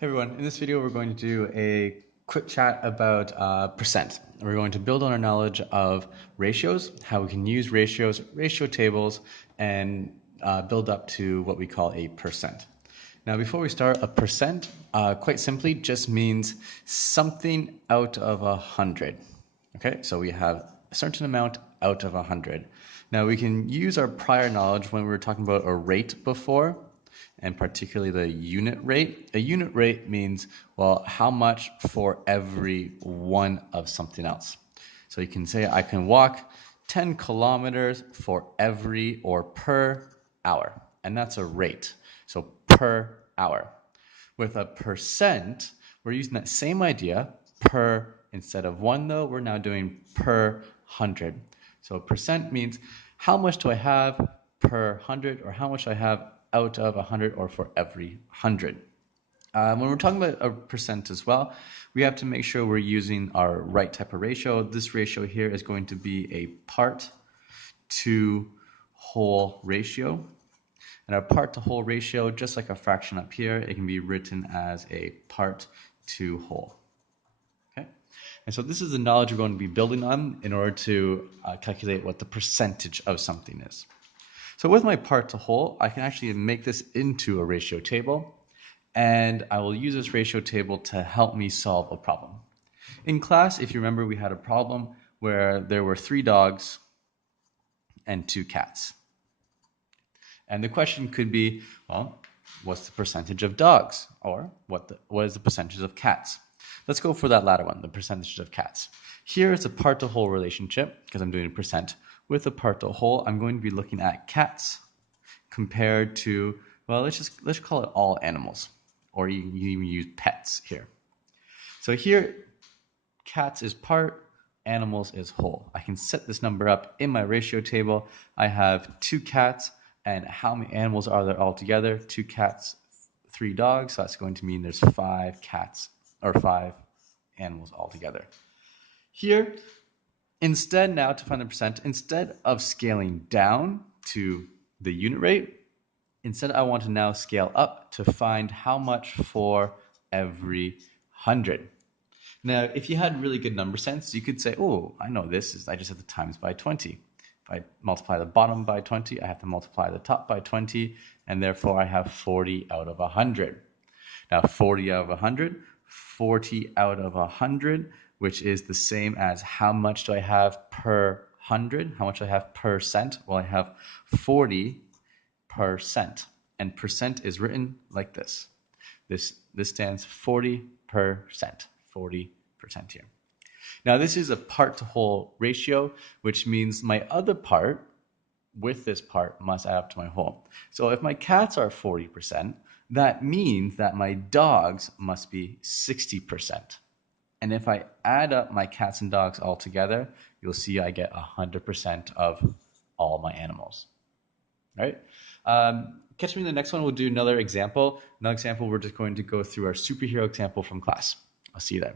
Hey everyone, in this video we're going to do a quick chat about percent. We're going to build on our knowledge of ratios, how we can use ratios, ratio tables, and build up to what we call a percent. Now before we start, a percent quite simply just means something out of 100. Okay, so we have a certain amount out of 100. Now we can use our prior knowledge when we were talking about a rate before, and particularly the unit rate. A unit rate means, well, how much for every one of something else. So you can say I can walk 10 kilometers for every or per hour, and that's a rate. So per hour. With a percent, we're using that same idea, per, instead of one though, we're now doing per 100. So percent means how much do I have per 100, or how much I have out of 100 or for every 100. When we're talking about a percent as well, we have to make sure we're using our right type of ratio. This ratio here is going to be a part to whole ratio. And our part to whole ratio, just like a fraction up here, it can be written as a part to whole. Okay? And so this is the knowledge we're going to be building on in order to calculate what the percentage of something is. So with my part to whole, I can actually make this into a ratio table, and I will use this ratio table to help me solve a problem. In class, if you remember, we had a problem where there were 3 dogs and 2 cats. And the question could be, well, what's the percentage of dogs? Or what is the percentage of cats? Let's go for that latter one, the percentage of cats. Here is a part to whole relationship, because I'm doing a percent. With a part to whole, I'm going to be looking at cats compared to, well, let's call it all animals, or you can even use pets here. So here, cats is part, animals is whole. I can set this number up in my ratio table. I have 2 cats, and how many animals are there altogether? 2 cats, 3 dogs, so that's going to mean there's 5 cats, or 5 animals altogether. Here, instead now to find the percent, instead of scaling down to the unit rate, instead I want to now scale up to find how much for every 100. Now, if you had really good number sense, you could say, oh, I know this, I just have to times by 20. If I multiply the bottom by 20, I have to multiply the top by 20, and therefore I have 40 out of 100. Now, 40 out of 100, 40 out of 100, which is the same as how much do I have per 100? How much do I have per cent? Well, I have 40%. And percent is written like this. This stands 40%, 40% here. Now, this is a part to whole ratio, which means my other part with this part must add up to my whole. So if my cats are 40%, that means that my dogs must be 60%. And if I add up my cats and dogs all together, you'll see I get 100% of all my animals. Right? Catch me in the next one. We'll do another example. We're just going to go through our superhero example from class. I'll see you there.